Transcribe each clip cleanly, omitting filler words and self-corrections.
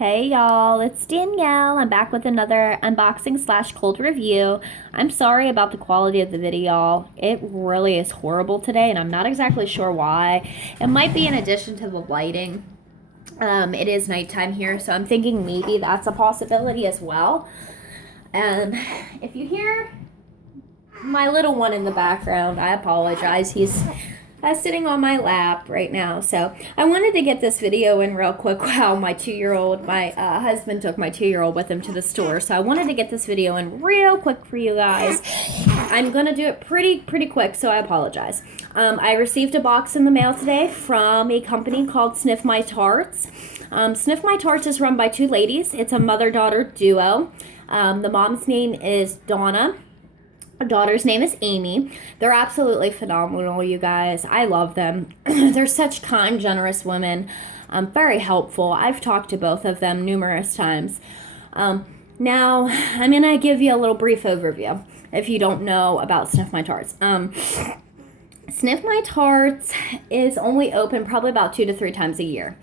Hey y'all, it's Danielle. I'm back with another unboxing slash cold review. I'm sorry about the quality of the video, y'all. It really is horrible today, and I'm not exactly sure why. It might be in addition to the lighting. It is nighttime here, so I'm thinking maybe that's a possibility as well. If you hear my little one in the background, I apologize. He's sitting on my lap right now. So I wanted to get this video in real quick while my husband took my 2-year-old with him to the store. So I wanted to get this video in real quick for you guys. I'm going to do it pretty quick, so I apologize. I received a box in the mail today from a company called Sniff My Tarts. Sniff My Tarts is run by two ladies. It's a mother-daughter duo. The mom's name is Donna. Our daughter's name is Amy. They're absolutely phenomenal, you guys. I love them. They're such kind, generous women. Very helpful. I've talked to both of them numerous times. Now, I'm going to give you a little brief overview if you don't know about Sniff My Tarts. Sniff My Tarts is only open probably about 2 to 3 times a year.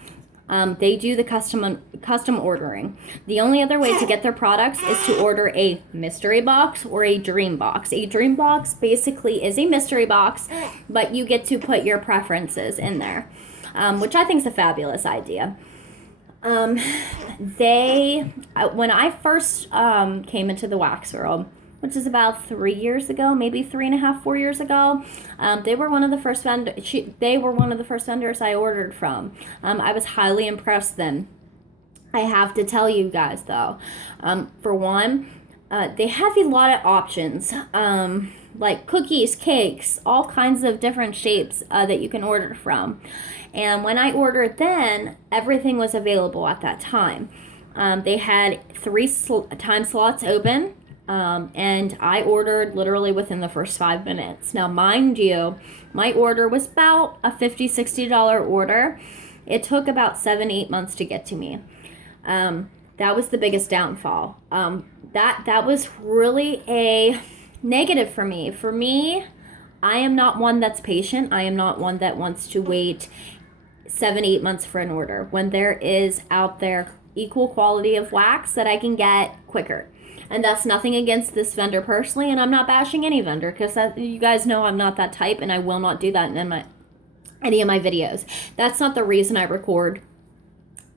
They do the custom ordering. The only other way to get their products is to order a mystery box or a dream box. A dream box basically is a mystery box, but you get to put your preferences in there, which I think is a fabulous idea. When I first came into the wax world, which is about 3 years ago, maybe 3.5, 4 years ago. They were one of the first vendors I ordered from. I was highly impressed then. I have to tell you guys though, for one, they have a lot of options, like cookies, cakes, all kinds of different shapes that you can order from. And when I ordered then, everything was available at that time. They had 3 time slots open. And I ordered literally within the first 5 minutes. Now, mind you, my order was about a $50, $60 order. It took about 7-8 months to get to me. That was the biggest downfall. That was really a negative for me. For me, I am not one that's patient. I am not one that wants to wait 7-8 months for an order when there is out there equal quality of wax that I can get quicker. And that's nothing against this vendor personally, and I'm not bashing any vendor because you guys know I'm not that type, and I will not do that in any of my videos. That's not the reason I record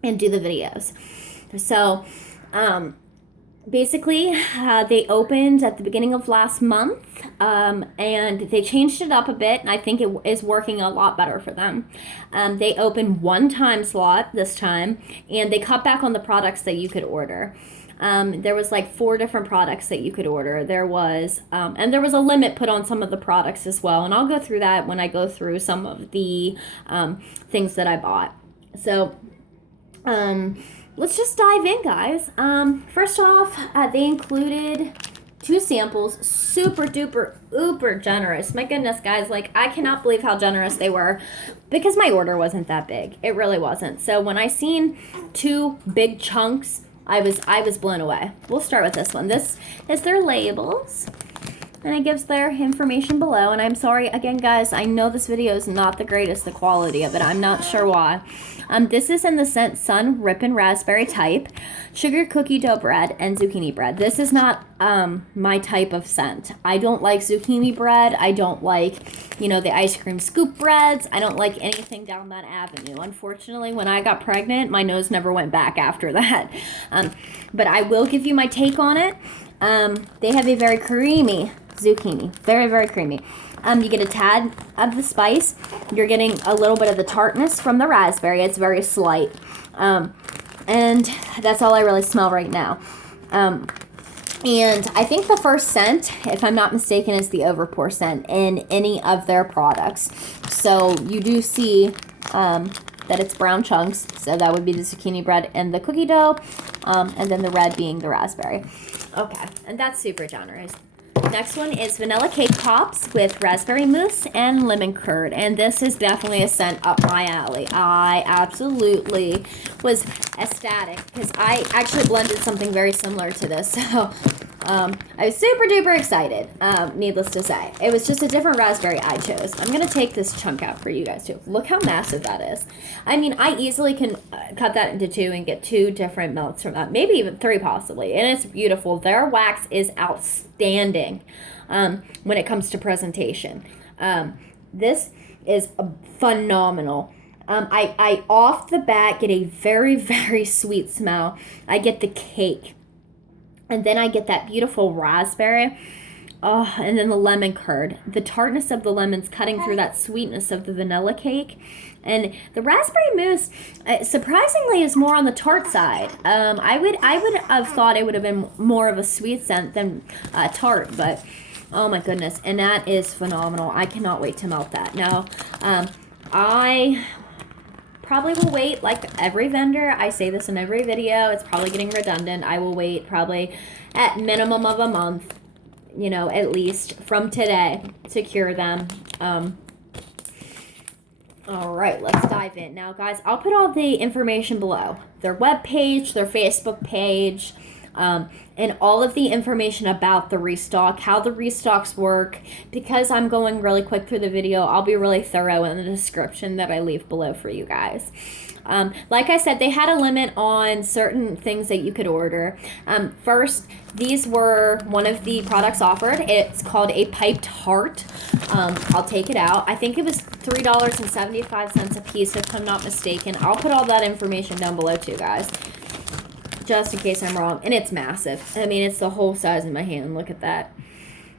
and do the videos. So, basically, they opened at the beginning of last month, and they changed it up a bit, and I think it is working a lot better for them. They opened 1 time slot this time, and they cut back on the products that you could order. There was like 4 different products that you could order. There was, and there was a limit put on some of the products as well. And I'll go through that when I go through some of the things that I bought. So, let's just dive in, guys. First off, they included 2 samples. Super duper uber generous. My goodness, guys, like I cannot believe how generous they were because my order wasn't that big. It really wasn't. So when I seen 2 big chunks, I was blown away. We'll start with this one. This is their labels, and it gives their information below. And I'm sorry, again, guys, I know this video is not the greatest, the quality of it. I'm not sure why. This is in the scent Sun Rippin' Raspberry type, sugar cookie dough bread, and zucchini bread. This is not my type of scent. I don't like zucchini bread. I don't like, the ice cream scoop breads. I don't like anything down that avenue. Unfortunately, when I got pregnant, my nose never went back after that. But I will give you my take on it. They have a very creamy zucchini. Very, very creamy. You get a tad of the spice. You're getting a little bit of the tartness from the raspberry. It's very slight. And that's all I really smell right now. And I think the first scent, if I'm not mistaken, is the overpour scent in any of their products. So you do see that it's brown chunks. So that would be the zucchini bread and the cookie dough. And then the red being the raspberry. Okay, and that's super generous. Next one is vanilla cake pops with raspberry mousse and lemon curd. And this is definitely a scent up my alley. I absolutely was ecstatic because I actually blended something very similar to this. So I was super duper excited, needless to say. It was just a different raspberry I chose. I'm going to take this chunk out for you guys too. Look how massive that is. I mean, I easily can cut that into 2 and get 2 different melts from that. Maybe even 3 possibly. And it's beautiful. Their wax is outstanding when it comes to presentation. This is phenomenal. I off the bat get a very, very sweet smell. I get the cake. And then I get that beautiful raspberry. Oh, and then the lemon curd. The tartness of the lemons cutting through that sweetness of the vanilla cake. And the raspberry mousse, surprisingly, is more on the tart side. I would have thought it would have been more of a sweet scent than tart, but oh my goodness. And that is phenomenal. I cannot wait to melt that. Now, I probably will wait, like every vendor. I say this in every video. It's probably getting redundant. I will wait probably at minimum of a month, you know, at least from today to cure them. All right, let's dive in. Now, guys, I'll put all the information below. Their webpage, their Facebook page, and all of the information about the restock, how the restocks work. Because I'm going really quick through the video, I'll be really thorough in the description that I leave below for you guys. Like I said, they had a limit on certain things that you could order. First, these were one of the products offered. It's called a piped heart. I'll take it out. I think it was $3.75 a piece, if I'm not mistaken. I'll put all that information down below too, guys, just in case I'm wrong. And it's massive. I mean, it's the whole size of my hand. Look at that.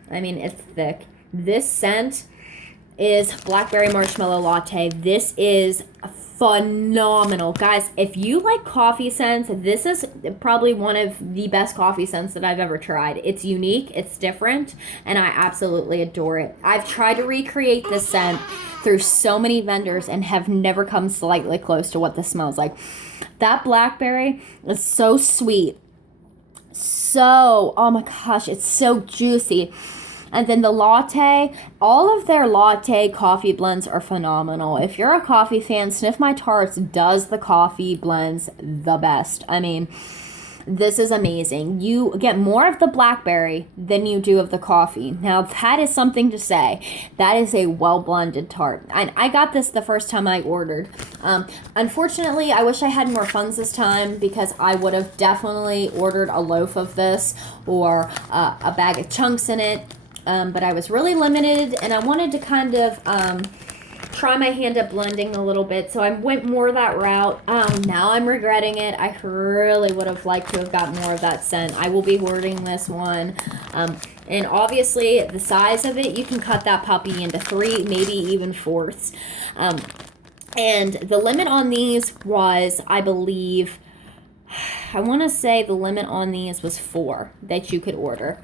I mean, it's thick. This scent is blackberry marshmallow latte. This is phenomenal. Guys, if you like coffee scents, this is probably one of the best coffee scents that I've ever tried. It's unique, it's different, and I absolutely adore it. I've tried to recreate this scent through so many vendors and have never come slightly close to what this smells like. That blackberry is so sweet. So, oh my gosh, it's so juicy. And then the latte, all of their latte coffee blends are phenomenal. If you're a coffee fan, Sniff My Tarts does the coffee blends the best. I mean, this is amazing. You get more of the blackberry than you do of the coffee. Now, that is something to say. That is a well-blended tart. And I got this the first time I ordered. Unfortunately, I wish I had more funds this time because I would have definitely ordered a loaf of this or a bag of chunks in it. But I was really limited, and I wanted to kind of try my hand at blending a little bit, so I went more that route. Now I'm regretting it. I really would have liked to have gotten more of that scent. I will be hoarding this one. And obviously, the size of it, you can cut that puppy into 3, maybe even 4ths. And the limit on these was, I believe, I want to say the limit on these was 4 that you could order.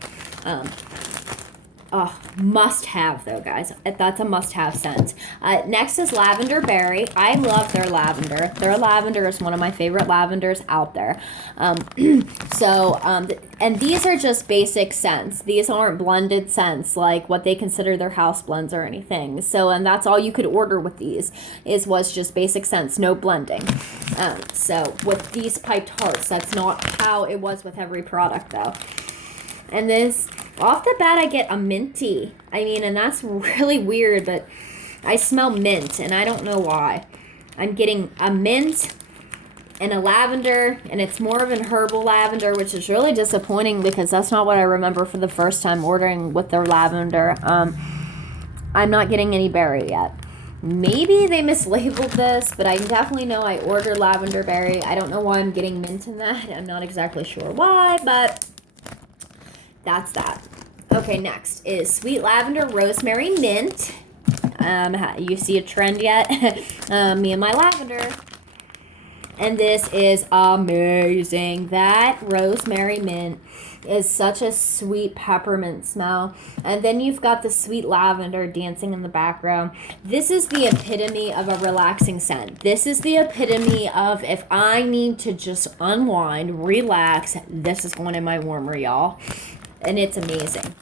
Must have though, guys. That's a must have scent. Next is lavender berry. I love their lavender. Their lavender is one of my favorite lavenders out there. And these are just basic scents. These aren't blended scents like what they consider their house blends or anything. So, and that's all you could order with these was just basic scents, no blending. So with these piped hearts, that's not how it was with every product though. And this, off the bat, I get a minty. I mean, and that's really weird, but I smell mint, and I don't know why. I'm getting a mint and a lavender, and it's more of an herbal lavender, which is really disappointing because that's not what I remember for the first time ordering with their lavender. I'm not getting any berry yet. Maybe they mislabeled this, but I definitely know I ordered lavender berry. I don't know why I'm getting mint in that. I'm not exactly sure why, but that's that. Okay, next is sweet lavender, rosemary, mint. You see a trend yet? Me and my lavender. And this is amazing. That rosemary mint is such a sweet peppermint smell. And then you've got the sweet lavender dancing in the background. This is the epitome of a relaxing scent. This is the epitome of if I need to just unwind, relax, this is going in my warmer, y'all. And it's amazing.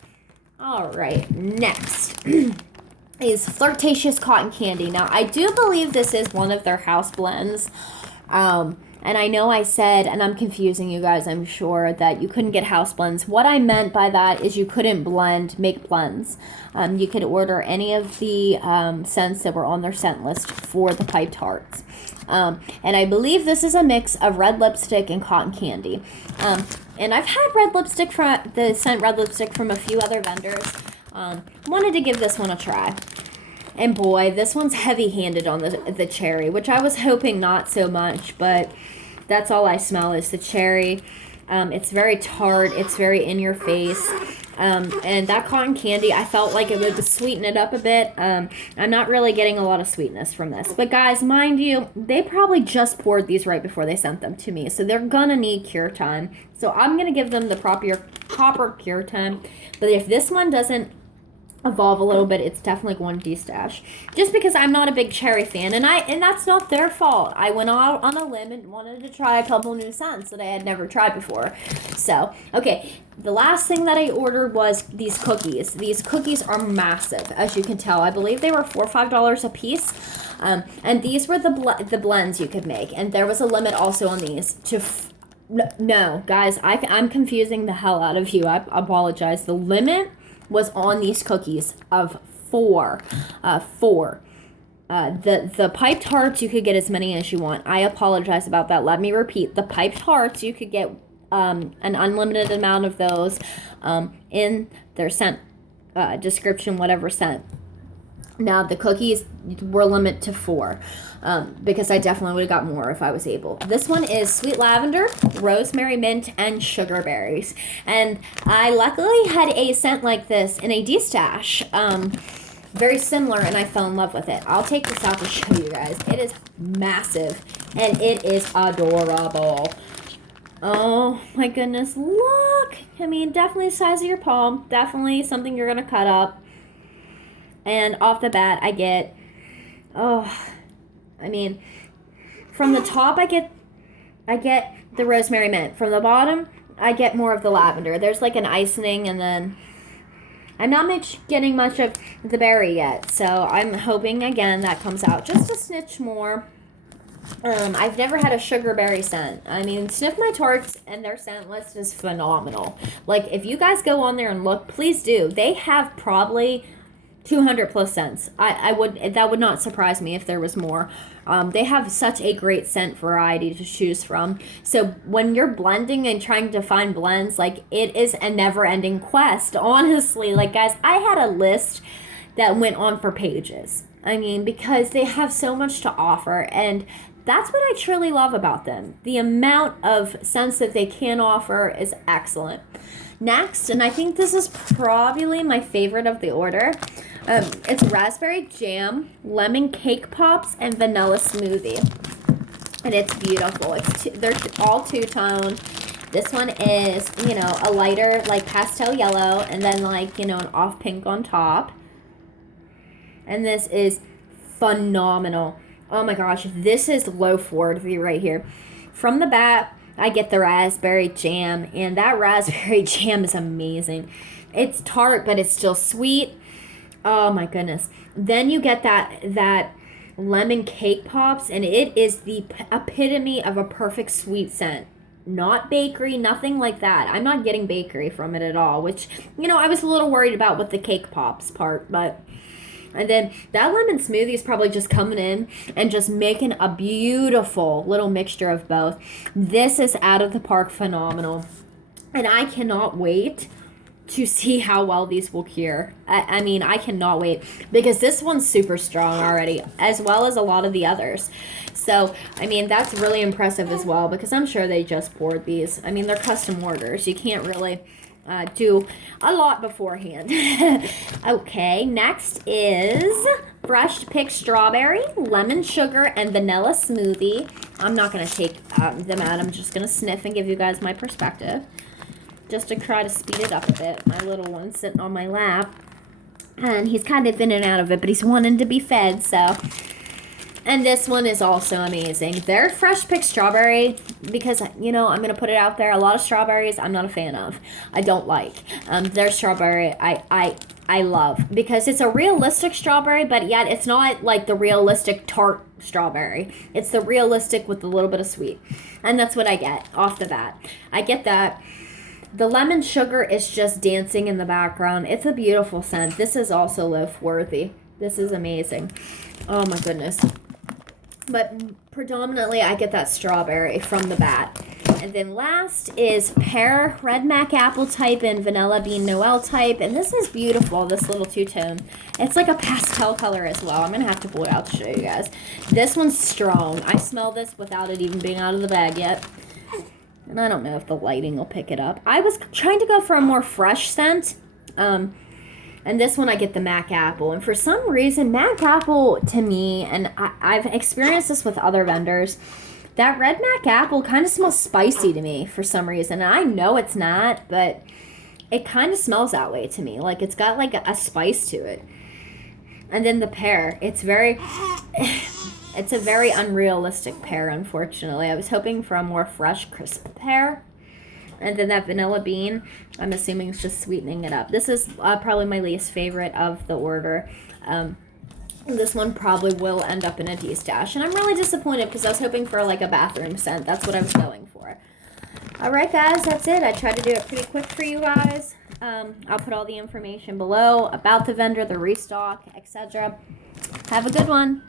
All right, next is Flirtatious Cotton Candy. Now, I do believe this is one of their house blends. And I know I said, and I'm confusing you guys, I'm sure, that you couldn't get house blends. What I meant by that is you couldn't make blends. You could order any of the scents that were on their scent list for the pipe tarts. And I believe this is a mix of red lipstick and cotton candy. And I've had red lipstick from the scent red lipstick from a few other vendors. Wanted to give this one a try. And boy, this one's heavy-handed on the cherry, which I was hoping not so much, but that's all I smell is the cherry. It's very tart. It's very in your face. And that cotton candy, I felt like it would sweeten it up a bit. I'm not really getting a lot of sweetness from this. But guys, mind you, they probably just poured these right before they sent them to me. So they're going to need cure time. So I'm going to give them the proper cure time. But if this one doesn't evolve a little bit, it's definitely going to destash, just because I'm not a big cherry fan, and that's not their fault. I went out on a limb and wanted to try a couple new scents that I had never tried before. So okay, the last thing that I ordered was these cookies. These cookies are massive, as you can tell. I believe they were $4 or $5 a piece, and these were the blends you could make, and there was a limit also on these no guys, I'm confusing the hell out of you. I apologize. The limit was on these cookies of four. The piped tarts, you could get as many as you want. I apologize about that. Let me repeat. The piped tarts, you could get an unlimited amount of those in their scent description, whatever scent. Now, the cookies were limited to 4 because I definitely would have got more if I was able. This one is sweet lavender, rosemary mint, and sugar berries. And I luckily had a scent like this in a D-stash, very similar, and I fell in love with it. I'll take this out to show you guys. It is massive, and it is adorable. Oh, my goodness, look! I mean, definitely the size of your palm. Definitely something you're going to cut up. And off the bat, I get, from the top, I get the rosemary mint. From the bottom, I get more of the lavender. There's like an icing, and then I'm not getting much of the berry yet. So I'm hoping, again, that comes out just a snitch more. I've never had a sugar berry scent. I mean, Sniff My Tarts and their scent list is phenomenal. Like, if you guys go on there and look, please do. They have probably 200 plus scents. That would not surprise me if there was more. They have such a great scent variety to choose from. So when you're blending and trying to find blends, like, it is a never-ending quest. Honestly, like, guys, I had a list that went on for pages. I mean, because they have so much to offer, and that's what I truly love about them. The amount of scents that they can offer is excellent. Next, and I think this is probably my favorite of the order, it's raspberry jam, lemon cake pops, and vanilla smoothie. And it's beautiful. They're all two-tone. This one is, a lighter, like, pastel yellow, and then, like, an off pink on top. And this is phenomenal. Oh my gosh, this is low 40 right here. From the bat, I get the raspberry jam, and that raspberry jam is amazing. It's tart, but it's still sweet. Oh my goodness. Then you get that lemon cake pops, and it is the epitome of a perfect sweet scent. Not bakery, nothing like that. I'm not getting bakery from it at all, which, I was a little worried about with the cake pops part, but... And then that lemon smoothie is probably just coming in and just making a beautiful little mixture of both. This is out of the park phenomenal. And I cannot wait to see how well these will cure. I cannot wait. Because this one's super strong already, as well as a lot of the others. So, that's really impressive as well, because I'm sure they just poured these. They're custom orders. You can't really... do a lot beforehand. Okay, next is fresh picked strawberry, lemon sugar, and vanilla smoothie. I'm not going to take them out. I'm just going to sniff and give you guys my perspective, just to try to speed it up a bit. My little one's sitting on my lap, and he's kind of in and out of it, but he's wanting to be fed, so... And this one is also amazing. Their fresh picked strawberry, because, I'm going to put it out there, a lot of strawberries I'm not a fan of. I don't like. Their strawberry I love, because it's a realistic strawberry, but yet it's not like the realistic tart strawberry. It's the realistic with a little bit of sweet. And that's what I get off the bat. I get that. The lemon sugar is just dancing in the background. It's a beautiful scent. This is also loaf worthy. This is amazing. Oh my goodness. But predominantly I get that strawberry from the bat. And then last is pear, red mac apple type, and vanilla bean noel type. And this is beautiful, this little two-tone. It's like a pastel color as well. I'm going to have to pull it out to show you guys. This one's strong. I smell this without it even being out of the bag yet. And I don't know if the lighting will pick it up. I was trying to go for a more fresh scent. And this one I get the mac apple. And for some reason, mac apple to me, and I've experienced this with other vendors, that red mac apple kind of smells spicy to me for some reason. And I know it's not, but it kind of smells that way to me. Like it's got like a spice to it. And then the pear, it's a very unrealistic pear, unfortunately. I was hoping for a more fresh, crisp pear. And then that vanilla bean, I'm assuming it's just sweetening it up. This is probably my least favorite of the order. This one probably will end up in a D-stash. And I'm really disappointed because I was hoping for like a bathroom scent. That's what I was going for. All right, guys, that's it. I tried to do it pretty quick for you guys. I'll put all the information below about the vendor, the restock, etc. Have a good one.